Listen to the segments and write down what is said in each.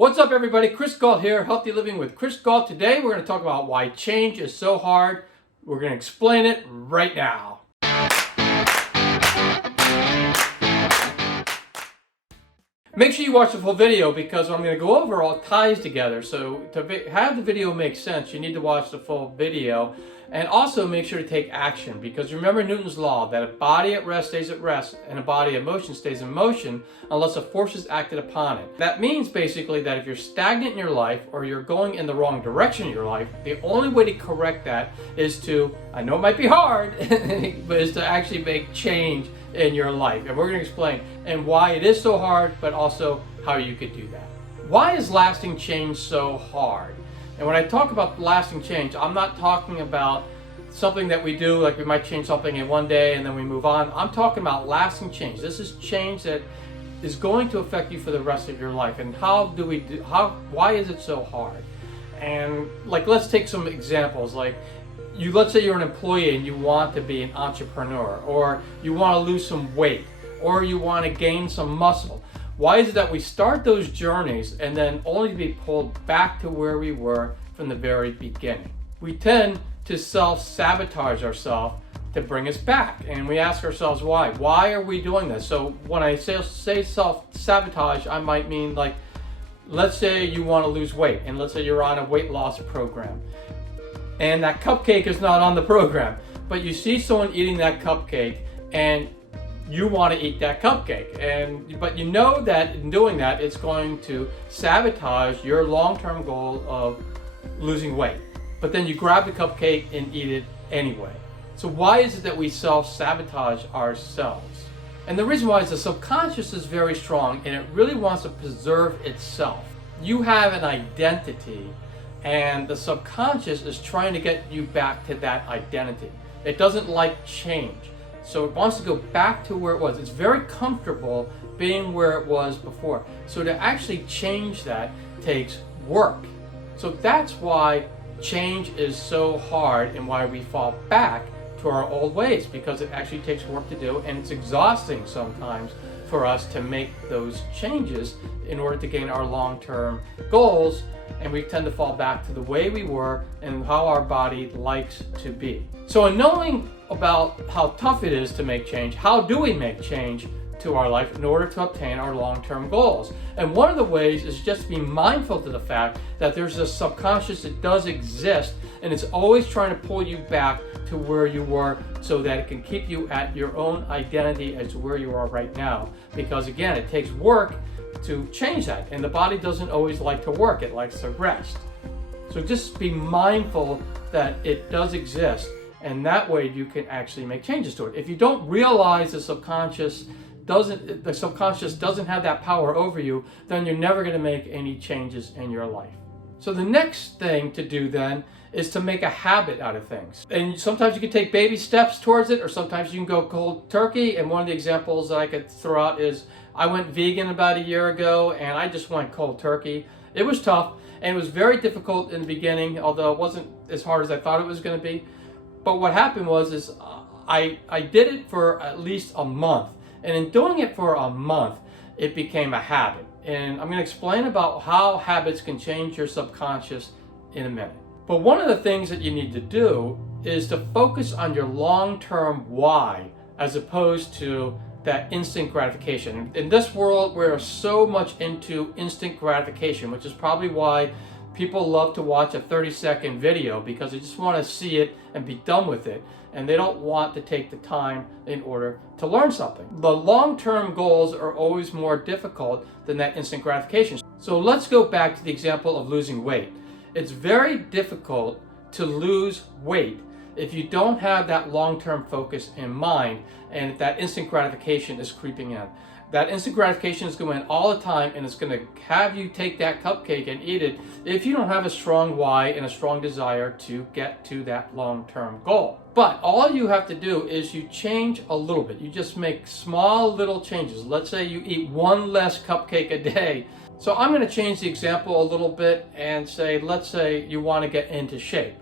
What's up everybody, Chris Gault here, Healthy Living with Chris Gault. Today we're going to talk about why change is so hard. We're going to explain it right now. Make sure you watch the full video because I'm going to go over all ties together. So to have the video make sense, you need to watch the full video. And also make sure to take action, because remember Newton's law that a body at rest stays at rest and a body in motion stays in motion unless a force is acted upon it. That means basically that if you're stagnant in your life or you're going in the wrong direction in your life, the only way to correct that is to, I know it might be hard, but is to actually make change in your life. And we're going to explain and why it is so hard, but also how you could do that. Why is lasting change so hard? And when I talk about lasting change, I'm not talking about something that we do, like we might change something in one day and then we move on. I'm talking about lasting change. This is change that is going to affect you for the rest of your life. And why is it so hard? And like, let's take some examples. Like, let's say you're an employee and you want to be an entrepreneur, or you want to lose some weight, or you want to gain some muscle. Why is it that we start those journeys and then only to be pulled back to where we were from the very beginning? We tend to self-sabotage ourselves to bring us back, and we ask ourselves why. Why are we doing this? So when I say self-sabotage, I might mean, like, let's say you want to lose weight, and let's say you're on a weight loss program, and that cupcake is not on the program, but you see someone eating that cupcake and you want to eat that cupcake, but you know that in doing that, it's going to sabotage your long-term goal of losing weight. But then you grab the cupcake and eat it anyway. So why is it that we self-sabotage ourselves? And the reason why is the subconscious is very strong and it really wants to preserve itself. You have an identity and the subconscious is trying to get you back to that identity. It doesn't like change. So it wants to go back to where it was. It's very comfortable being where it was before. So to actually change that takes work. So that's why change is so hard and why we fall back to our old ways, because it actually takes work to do, and it's exhausting sometimes for us to make those changes in order to gain our long-term goals, and we tend to fall back to the way we were and how our body likes to be. So in knowing about how tough it is to make change, how do we make change to our life in order to obtain our long-term goals? And one of the ways is just to be mindful to the fact that there's a subconscious that does exist, and it's always trying to pull you back to where you were so that it can keep you at your own identity as to where you are right now. Because again, it takes work to change that, and the body doesn't always like to work, it likes to rest. So just be mindful that it does exist, and that way you can actually make changes to it. If you don't realize the subconscious doesn't have that power over you, then you're never going to make any changes in your life. So the next thing to do then is to make a habit out of things. And sometimes you can take baby steps towards it, or sometimes you can go cold turkey. And one of the examples that I could throw out is I went vegan about a year ago and I just went cold turkey. It was tough and it was very difficult in the beginning, although it wasn't as hard as I thought it was going to be. But what happened was I did it for at least a month. And in doing it for a month, it became a habit. And I'm going to explain about how habits can change your subconscious in a minute. But one of the things that you need to do is to focus on your long-term why, as opposed to that instant gratification. In this world, we're so much into instant gratification, which is probably why people love to watch a 30-second video, because they just want to see it and be done with it. And they don't want to take the time in order to learn something. The long-term goals are always more difficult than that instant gratification. So let's go back to the example of losing weight. It's very difficult to lose weight if you don't have that long-term focus in mind and that instant gratification is creeping in. That instant gratification is going in all the time, and it's going to have you take that cupcake and eat it if you don't have a strong why and a strong desire to get to that long-term goal. But all you have to do is you change a little bit. You just make small little changes. Let's say you eat one less cupcake a day. So I'm going to change the example a little bit and say, let's say you want to get into shape.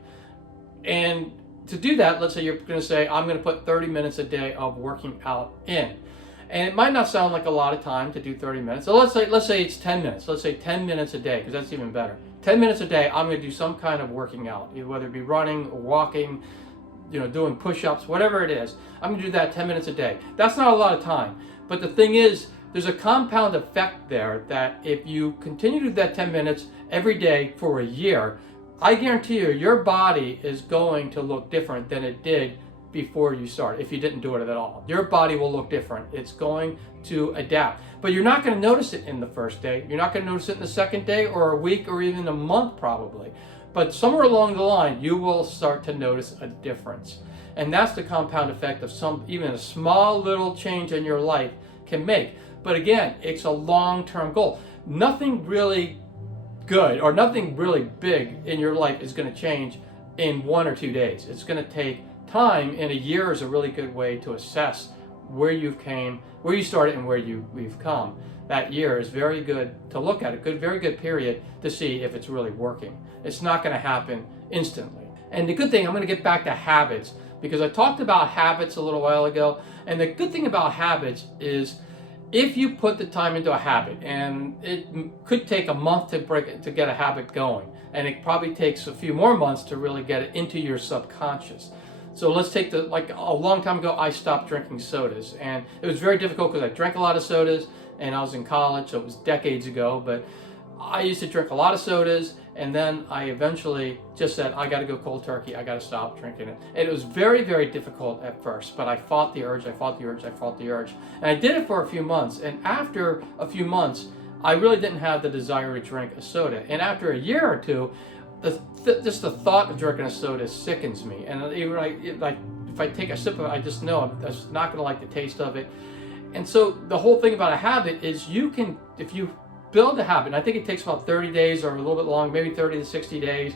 And to do that, let's say you're going to say, I'm going to put 30 minutes a day of working out in. And it might not sound like a lot of time to do 30 minutes. So let's say it's 10 minutes. Let's say 10 minutes a day, because that's even better. 10 minutes a day, I'm going to do some kind of working out, whether it be running or walking, doing push-ups, whatever it is. I'm going to do that 10 minutes a day. That's not a lot of time. But the thing is, there's a compound effect there that if you continue to do that 10 minutes every day for a year, I guarantee you, your body is going to look different than it did before you start, if you didn't do it at all. Your body will look different. It's going to adapt. But you're not going to notice it in the first day. You're not going to notice it in the second day or a week or even a month probably. But somewhere along the line, you will start to notice a difference. And that's the compound effect of even a small little change in your life can make. But again, it's a long-term goal. Nothing really good or nothing really big in your life is going to change in 1 or 2 days. It's going to take time, and a year is a really good way to assess where you started and where we've come. That year is very good to look at, very good period to see if it's really working. It's not going to happen instantly. And the good thing, I'm going to get back to habits, because I talked about habits a little while ago, and the good thing about habits is if you put the time into a habit, and it could take a month to get a habit going, and it probably takes a few more months to really get it into your subconscious. So let's take like a long time ago, I stopped drinking sodas, and it was very difficult because I drank a lot of sodas and I was in college, so it was decades ago, but I used to drink a lot of sodas, and then I eventually just said, I got to go cold turkey. I got to stop drinking it. And it was very, very difficult at first, but I fought the urge. And I did it for a few months. And after a few months, I really didn't have the desire to drink a soda. And after a year or two, just the thought of drinking a soda sickens me. And even if I take a sip of it, I just know I'm just not going to like the taste of it. And so the whole thing about a habit is if you build a habit, and I think it takes about 30 days or a little bit long, maybe 30 to 60 days,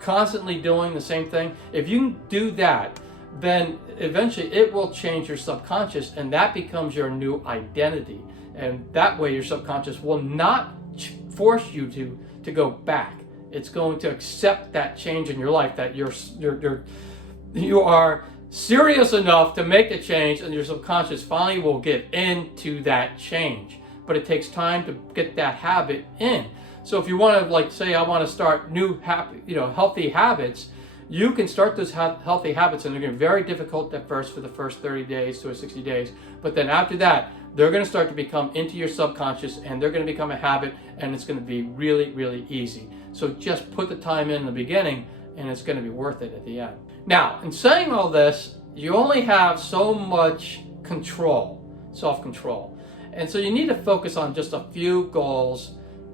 constantly doing the same thing. If you can do that, then eventually it will change your subconscious, and that becomes your new identity. And that way your subconscious will not force you to go back. It's going to accept that change in your life, that you are serious enough to make the change, and your subconscious finally will get into that change. But it takes time to get that habit in. So if you want to, say, I want to start new healthy habits, you can start those healthy habits, and they're going to be very difficult at first for the first 30 days to 60 days. But then after that, they're going to start to become into your subconscious, and they're going to become a habit, and it's going to be really, really easy. So just put the time in the beginning, and it's going to be worth it at the end. Now, in saying all this, you only have so much control, self-control. And so you need to focus on just a few goals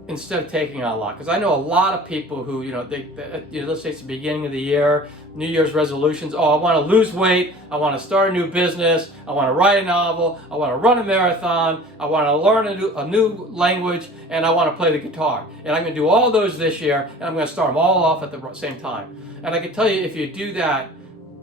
instead of taking on a lot. Because I know a lot of people who, let's say it's the beginning of the year, New Year's resolutions. Oh, I want to lose weight. I want to start a new business. I want to write a novel. I want to run a marathon. I want to learn a new language, and I want to play the guitar. And I'm going to do all those this year, and I'm going to start them all off at the same time. And I can tell you, if you do that,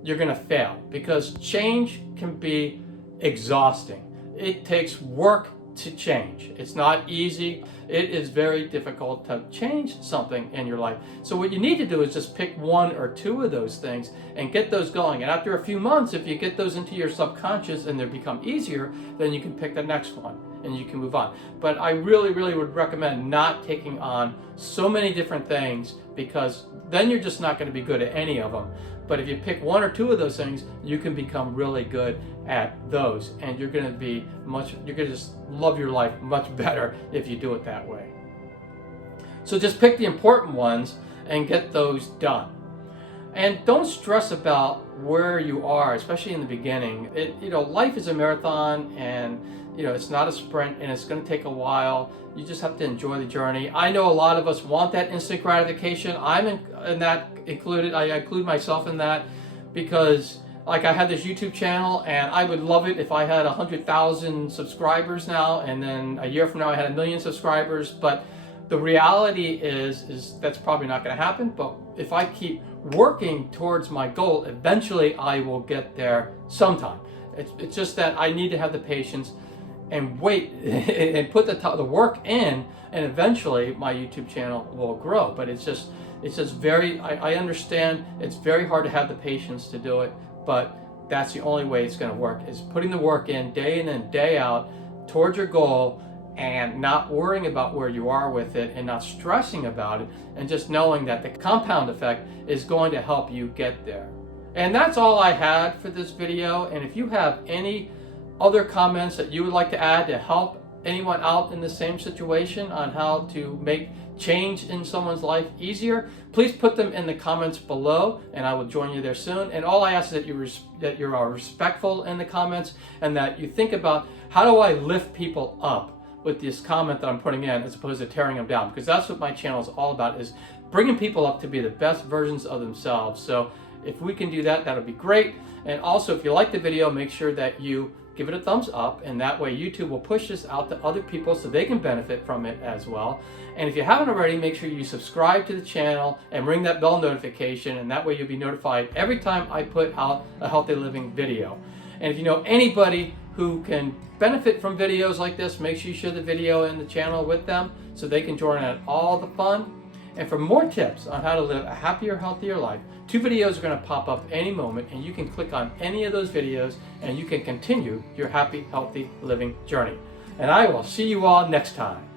you're going to fail, because change can be exhausting. It takes work to change. It's not easy. It is very difficult to change something in your life. So what you need to do is just pick 1 or 2 of those things and get those going. And after a few months, if you get those into your subconscious and they become easier, then you can pick the next one and you can move on. But I really, really would recommend not taking on so many different things, because then you're just not going to be good at any of them. But if you pick 1 or 2 of those things, you can become really good at those, and you're going to just love your life much better if you do it that way. So just pick the important ones and get those done. And don't stress about where you are, especially in the beginning. Life is a marathon, and it's not a sprint, and it's going to take a while. You just have to enjoy the journey. I know a lot of us want that instant gratification. I'm in that included. I include myself in that, because I had this YouTube channel, and I would love it if I had 100,000 subscribers now, and then a year from now I had 1 million subscribers. But the reality is that's probably not going to happen. But if I keep working towards my goal, eventually I will get there sometime. It's just that I need to have the patience and wait and put the work in, and eventually my YouTube channel will grow. But it's just very, I understand it's very hard to have the patience to do it, but that's the only way it's going to work, is putting the work in and day out towards your goal, and not worrying about where you are with it and not stressing about it, and just knowing that the compound effect is going to help you get there. And that's all I had for this video. And if you have any other comments that you would like to add to help anyone out in the same situation on how to make change in someone's life easier, please put them in the comments below, and I will join you there soon. And all I ask is that you are respectful in the comments, and that you think about, how do I lift people up with this comment that I'm putting in, as opposed to tearing them down, because that's what my channel is all about, is bringing people up to be the best versions of themselves. So if we can do that, that'll be great. And also, if you like the video, make sure that you give it a thumbs up, and that way YouTube will push this out to other people so they can benefit from it as well. And if you haven't already, make sure you subscribe to the channel and ring that bell notification, and that way you'll be notified every time I put out a healthy living video. And if you know anybody who can benefit from videos like this, make sure you share the video and the channel with them so they can join in all the fun. And for more tips on how to live a happier, healthier life, 2 videos are going to pop up any moment, and you can click on any of those videos and you can continue your happy, healthy living journey. And I will see you all next time.